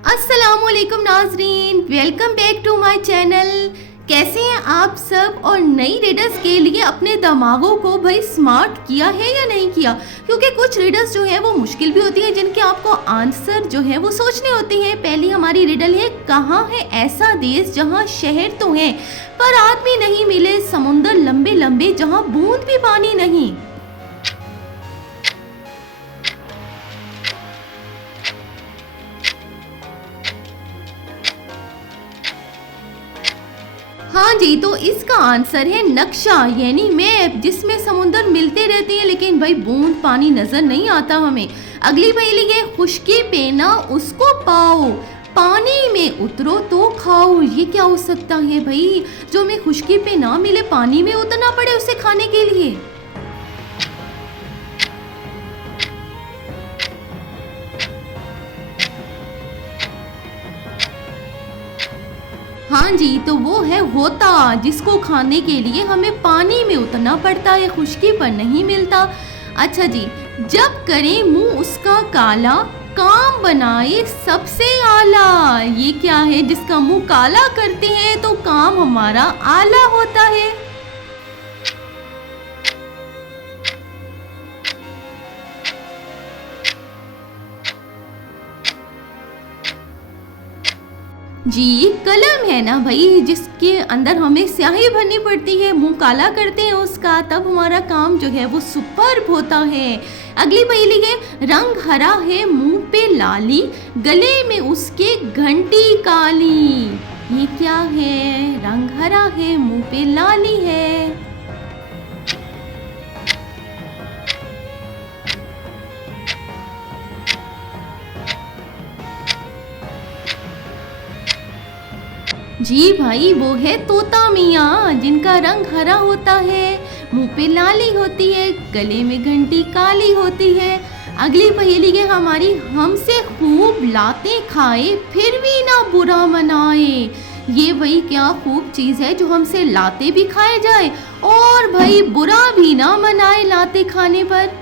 अस्सलामुअलैकुम नाजरीन, welcome back to my channel. कैसे हैं आप सब? और नई रीडर्स के लिए अपने दिमागों को भाई स्मार्ट किया है या नहीं किया? क्योंकि कुछ रीडर्स जो है वो मुश्किल भी होती है, जिनके आपको आंसर जो है वो सोचने होते हैं। पहली हमारी रिडल है, कहाँ है ऐसा देश जहाँ शहर तो है पर आदमी नहीं मिले, समुंदर लंबे लंबे जहाँ बूंद भी पानी नहीं। हाँ जी, तो इसका आंसर है नक्शा यानी मैप, जिसमें समुंदर मिलते रहते हैं लेकिन भाई बूंद पानी नजर नहीं आता हमें। अगली पहेली है, खुशकी पे ना उसको पाओ, पानी में उतरो तो खाओ। ये क्या हो सकता है भाई, जो हमें खुशकी पे ना मिले, पानी में उतरना पड़े उसे खाने के लिए? हाँ जी, तो वो है होता, जिसको खाने के लिए हमें पानी में उतरना पड़ता है, खुशकी पर नहीं मिलता। अच्छा जी, जब करे मुंह उसका काला, काम बनाए सबसे आला। ये क्या है, जिसका मुंह काला करते हैं तो काम हमारा आला होता है? जी, कलम है ना भाई, जिसके अंदर हमें स्याही भरनी पड़ती है, मुंह काला करते हैं उसका, तब हमारा काम जो है वो सुपर्ब होता है। अगली पहेली है, रंग हरा है मुंह पे लाली, गले में उसके घंटी काली। ये क्या है, रंग हरा है मुंह पे लाली है? जी भाई, वो है तोता मियाँ, जिनका रंग हरा होता है, मुंह पे लाली होती है, गले में घंटी काली होती है। अगली पहेली है हमारी, हमसे खूब लाते खाए फिर भी ना बुरा मनाए। ये भाई क्या खूब चीज़ है जो हमसे लाते भी खाए जाए और भाई बुरा भी ना मनाए लाते खाने पर?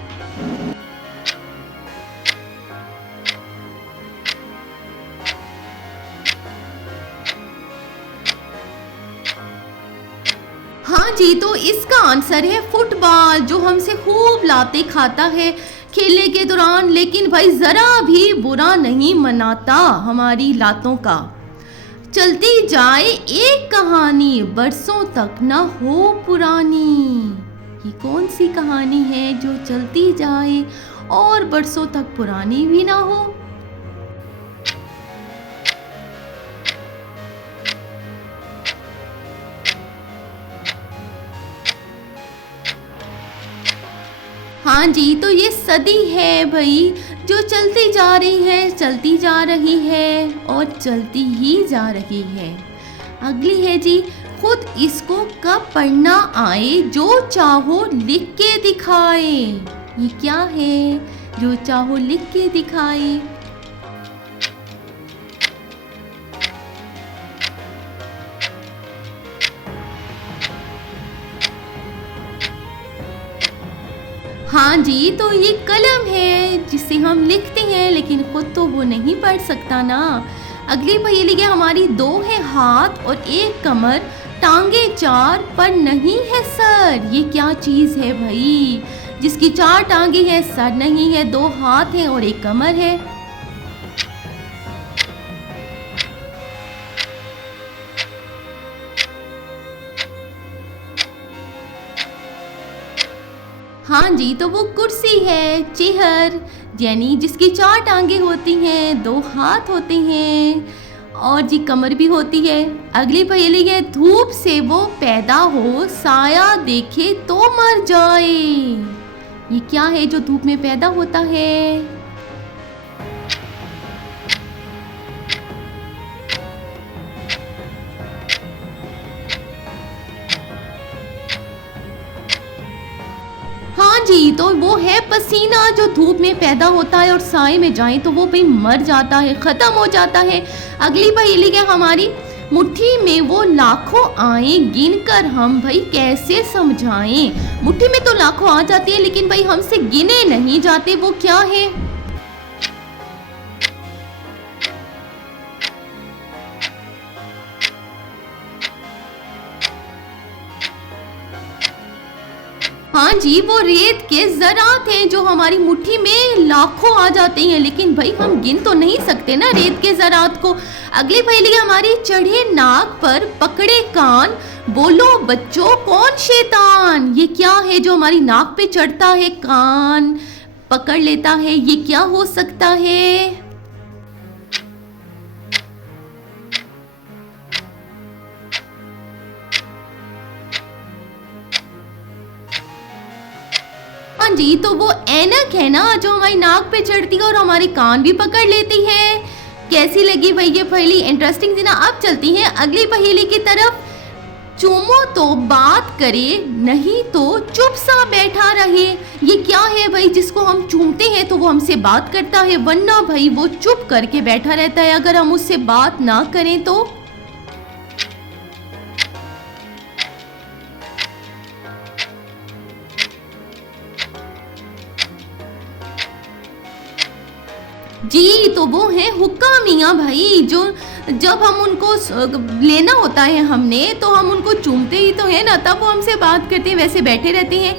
हाँ जी, तो इसका आंसर है फुटबॉल, जो हमसे खूब लाते खाता है खेलने के दौरान, लेकिन भाई जरा भी बुरा नहीं मनाता हमारी लातों का। चलती जाए एक कहानी, बरसों तक ना हो पुरानी। ये कौन सी कहानी है जो चलती जाए और बरसों तक पुरानी भी ना हो? हाँ जी, तो ये सदी है भाई, जो चलती जा रही है, चलती जा रही है और चलती ही जा रही है। अगली है जी, खुद इसको कब पढ़ना आए, जो चाहो लिख के दिखाए। ये क्या है, जो चाहो लिख के दिखाए? हाँ जी, तो ये कलम है जिसे हम लिखते हैं, लेकिन खुद तो वो नहीं पढ़ सकता ना। अगली पहेली है हमारी, दो है हाथ और एक कमर, टांगे चार पर नहीं है सर। ये क्या चीज़ है भाई, जिसकी चार टांगे हैं, सर नहीं है, दो हाथ हैं और एक कमर है? हाँ जी, तो वो कुर्सी है, चेयर, यानी जिसकी चार टांगे होती हैं, दो हाथ होते हैं और जी कमर भी होती है। अगली पहेली है, धूप से वो पैदा हो, साया देखे तो मर जाए। ये क्या है जो धूप में पैदा होता है? हाँ जी, तो वो है पसीना, जो धूप में पैदा होता है और साए में जाए तो वो भाई मर जाता है, खत्म हो जाता है। अगली पहेली है हमारी, मुट्ठी में वो लाखों आए, गिन कर हम भाई कैसे समझाएं। मुट्ठी में तो लाखों आ जाती है लेकिन भाई हमसे गिने नहीं जाते, वो क्या है? हाँ जी, वो रेत के ज़रात हैं जो हमारी मुट्ठी में लाखों आ जाते हैं, लेकिन भाई हम गिन तो नहीं सकते ना रेत के ज़रात को। अगली पहेली हमारी, चढ़े नाक पर पकड़े कान, बोलो बच्चों कौन शैतान। ये क्या है जो हमारी नाक पे चढ़ता है, कान पकड़ लेता है, ये क्या हो सकता है? हाँ जी, तो वो ऐनक है ना जो हमारी नाक पे चढ़ती है और हमारे कान भी पकड़ लेती है। कैसी लगी भाई ये पहेली? इंटरेस्टिंग थी ना। अब चलती हैं अगली पहेली की तरफ। चूमो तो बात करे, नहीं तो चुप सा बैठा रहे। ये क्या है भाई? जिसको हम चूमते हैं तो वो हमसे बात करता है, वरना भाई वो चुप करके बैठा रहता है अगर हम उससे बात ना करें तो। जी, तो वो है हुक्का मियाँ भाई, जो जब हम उनको लेना होता है हमने, तो हम उनको चूमते ही तो है ना, तब वो हमसे बात करते हैं, वैसे बैठे रहते हैं।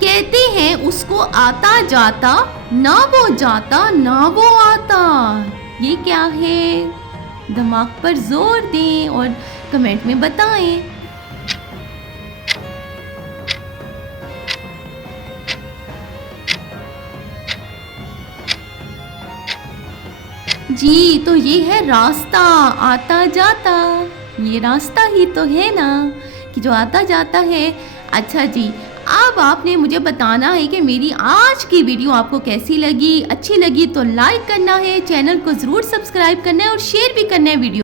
कहते हैं उसको आता जाता, ना वो जाता ना वो आता। ये क्या है? दिमाग पर जोर दें और कमेंट में बताएं। जी, तो ये है रास्ता, आता जाता। ये रास्ता ही तो है ना कि जो आता जाता है। अच्छा जी, अब आपने मुझे बताना है कि मेरी आज की वीडियो आपको कैसी लगी। अच्छी लगी तो लाइक करना है, चैनल को ज़रूर सब्सक्राइब करना है और शेयर भी करना है वीडियो।